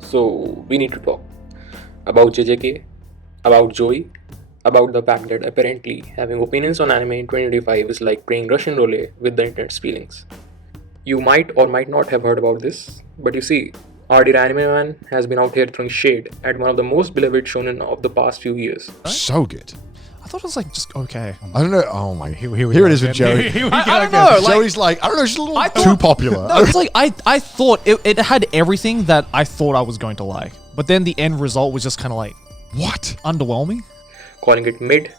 So we need to talk about JJK, about Joey, about the fact that apparently having opinions on anime in 2025 is like playing Russian roulette with the internet's feelings. You might or might not have heard about this, but you see, our dear animeman has been out here throwing shade at one of the most beloved shonen of the past few years. So good. I thought it was like just okay. I don't know. Oh my, here it is with Joey. I don't know. Joey's like, I don't know, she's a little I too thought- popular. No, it's like I thought it had everything that I thought I was going to like, but then the end result was just kind of like What? underwhelming. Calling it mid,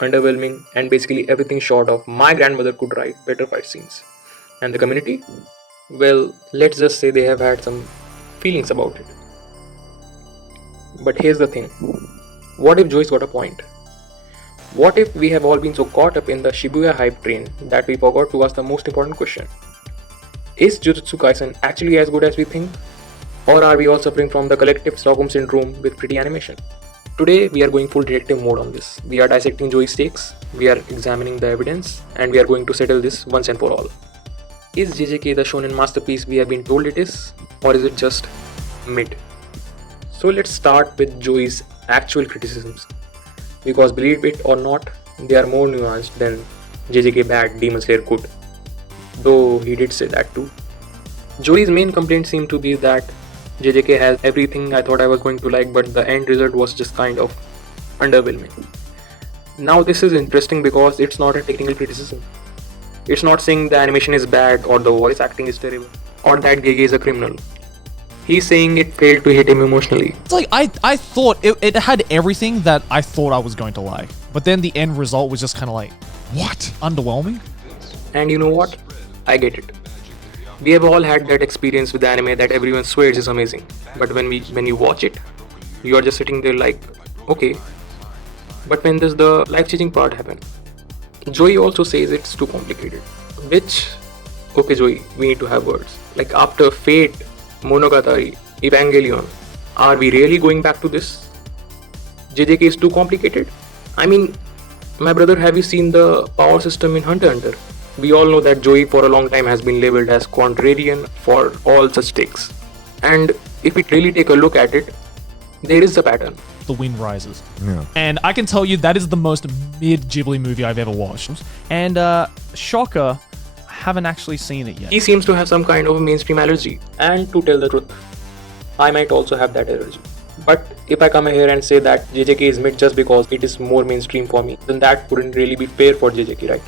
underwhelming, and basically everything short of my grandmother could write better fight scenes. And the community? Well, let's just say they have had some feelings about it. But here's the thing, what if Joyce got a point? What if we have all been so caught up in the Shibuya hype train that we forgot to ask the most important question? Is Jujutsu Kaisen actually as good as we think? Or are we all suffering from the collective Stockholm syndrome with pretty animation? Today we are going full detective mode on this. We are dissecting Joey's takes, we are examining the evidence, and we are going to settle this once and for all. Is JJK the shonen masterpiece we have been told it is? Or is it just mid? So let's start with Joey's actual criticisms. Because believe it or not, they are more nuanced than JJK bad Demon Slayer could. Though he did say that too. Joey's main complaint seemed to be that JJK has everything I thought I was going to like, but the end result was just kind of underwhelming. Now this is interesting because it's not a technical criticism. It's not saying the animation is bad or the voice acting is terrible or that Gege is a criminal. He's saying it failed to hit him emotionally. It's like I thought it had everything that I thought I was going to like, but then the end result was just kind of like What? underwhelming. And you know what? I get it. We have all had that experience with anime that everyone swears is amazing. But when you watch it, you are just sitting there like, okay. But when does the life-changing part happen? Joey also says it's too complicated. Which, okay Joey, we need to have words. Like after Fate, Monogatari, Evangelion, are we really going back to this? JJK is too complicated? I mean, my brother, have you seen the power system in Hunter x Hunter? We all know that Joey for a long time has been labeled as contrarian for all such takes. And if we really take a look at it, there is a pattern. The Wind Rises. Yeah. And I can tell you that is the most mid Ghibli movie I've ever watched. And shocker, I haven't actually seen it yet. He seems to have some kind of a mainstream allergy. And to tell the truth, I might also have that allergy. But if I come here and say that JJK is mid just because it is more mainstream for me, then that wouldn't really be fair for JJK, right?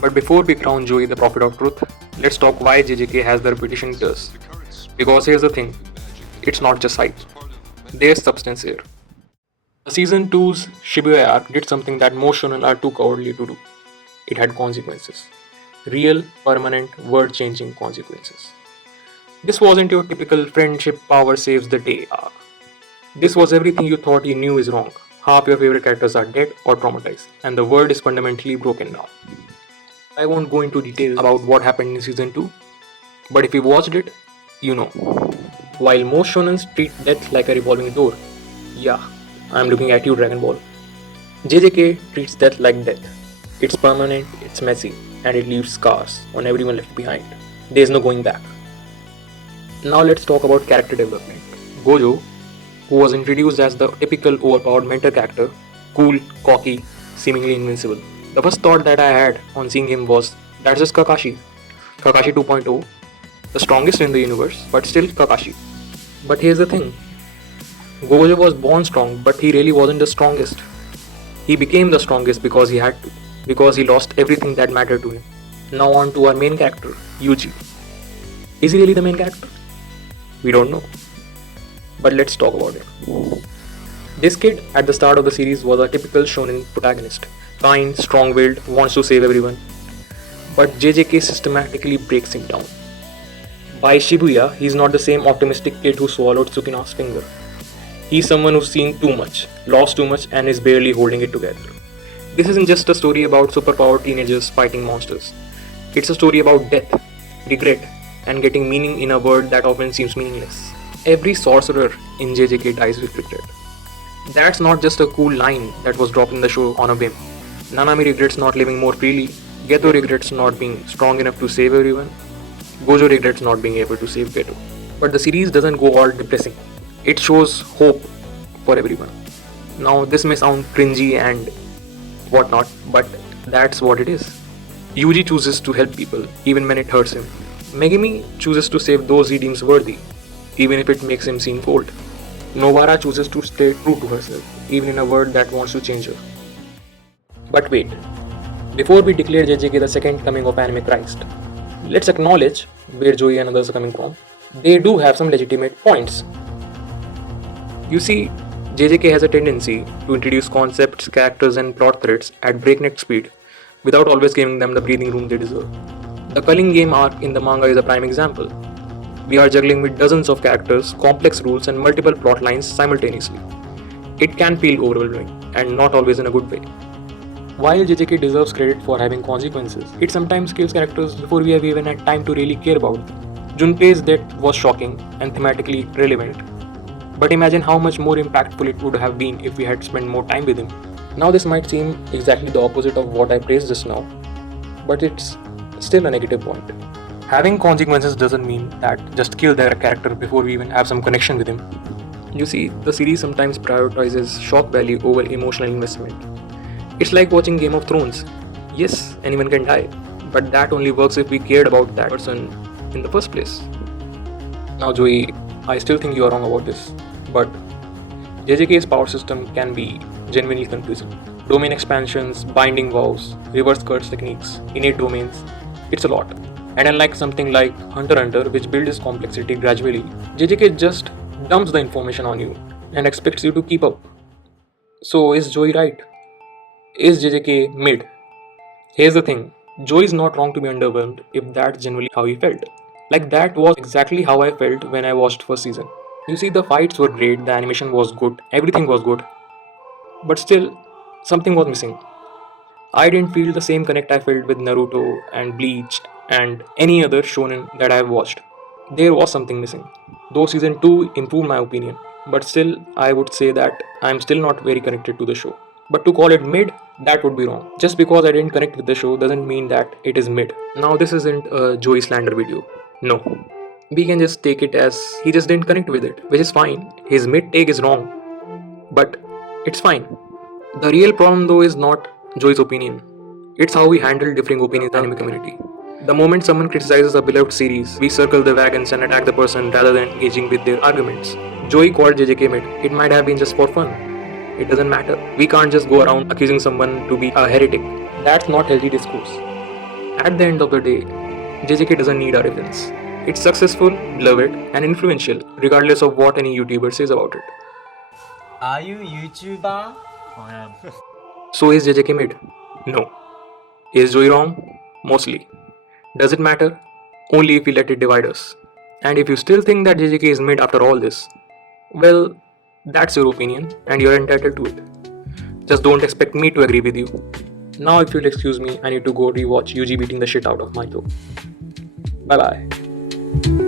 But before we crown Joey the prophet of truth, let's talk why JJK has the reputation it does. Because here's the thing, it's not just hype. There's substance here. The season 2's Shibuya arc did something that most shonen are too cowardly to do. It had consequences. Real, permanent, world-changing consequences. This wasn't your typical friendship power saves the day arc. This was everything you thought you knew is wrong. Half your favorite characters are dead or traumatized, and the world is fundamentally broken down. I won't go into detail about what happened in season 2, but if you watched it, you know. While most shonen treat death like a revolving door, yeah, I'm looking at you, Dragon Ball. JJK treats death like death. It's permanent, it's messy, and it leaves scars on everyone left behind. There's no going back. Now let's talk about character development. Gojo, who was introduced as the typical overpowered mentor character, cool, cocky, seemingly invincible. The first thought that I had on seeing him was, that's just Kakashi. Kakashi 2.0, the strongest in the universe, but still Kakashi. But here's the thing, Gojo was born strong, but he really wasn't the strongest. He became the strongest because he had to, because he lost everything that mattered to him. Now on to our main character, Yuji. Is he really the main character? We don't know. But let's talk about it. This kid at the start of the series was a typical shonen protagonist. Kind, strong-willed, wants to save everyone. But JJK systematically breaks him down. By Shibuya, he's not the same optimistic kid who swallowed Tsukino's finger. He's someone who's seen too much, lost too much, and is barely holding it together. This isn't just a story about superpowered teenagers fighting monsters. It's a story about death, regret, and getting meaning in a world that often seems meaningless. Every sorcerer in JJK dies with regret. That's not just a cool line that was dropped in the show on a whim. Nanami regrets not living more freely, Geto regrets not being strong enough to save everyone, Gojo regrets not being able to save Geto. But the series doesn't go all depressing. It shows hope for everyone. Now, this may sound cringy and whatnot, but that's what it is. Yuji chooses to help people, even when it hurts him. Megumi chooses to save those he deems worthy, even if it makes him seem cold. Nobara chooses to stay true to herself, even in a world that wants to change her. But wait, before we declare JJK the second coming of anime Christ, let's acknowledge where Joey and others are coming from. They do have some legitimate points. You see, JJK has a tendency to introduce concepts, characters, and plot threads at breakneck speed without always giving them the breathing room they deserve. The Culling Game arc in the manga is a prime example. We are juggling with dozens of characters, complex rules, and multiple plot lines simultaneously. It can feel overwhelming, and not always in a good way. While JJK deserves credit for having consequences, it sometimes kills characters before we have even had time to really care about them. Junpei's death was shocking and thematically relevant, but imagine how much more impactful it would have been if we had spent more time with him. Now this might seem exactly the opposite of what I praised just now, but it's still a negative point. Having consequences doesn't mean that just kill their character before we even have some connection with him. You see, the series sometimes prioritizes shock value over emotional investment. It's like watching Game of Thrones. Yes, anyone can die, but that only works if we cared about that person in the first place. Now Joey, I still think you are wrong about this, but JJK's power system can be genuinely confusing. Domain expansions, binding vows, reverse curse techniques, innate domains, it's a lot. And unlike something like Hunter x Hunter, which builds complexity gradually, JJK just dumps the information on you and expects you to keep up. So is Joey right? Is JJK mid? Here's the thing, Joey is not wrong to be underwhelmed if that's generally how he felt. Like that was exactly how I felt when I watched first season. You see, the fights were great, the animation was good, everything was good, but still, something was missing. I didn't feel the same connect I felt with Naruto and Bleach and any other shonen that I have watched. There was something missing. Though season 2 improved my opinion, but still I would say that I am still not very connected to the show. But to call it mid, that would be wrong. Just because I didn't connect with the show doesn't mean that it is mid. Now this isn't a Joey slander video. No. We can just take it as he just didn't connect with it, which is fine. His mid take is wrong, but it's fine. The real problem though is not Joey's opinion. It's how we handle differing opinions in the anime community. The moment someone criticizes a beloved series, we circle the wagons and attack the person rather than engaging with their arguments. Joey called JJK mid. It might have been just for fun. It doesn't matter. We can't just go around accusing someone to be a heretic. That's not healthy discourse. At the end of the day, JJK doesn't need our reference. It's successful, beloved, and influential, regardless of what any YouTuber says about it. Are you YouTuber? I am. So is JJK mid? No. Is Joey wrong? Mostly. Does it matter? Only if we let it divide us. And if you still think that JJK is mid after all this, well, that's your opinion and you're entitled to it. Just don't expect me to agree with you. Now if you'll excuse me, I need to go rewatch Yuji beating the shit out of Maito. Bye bye.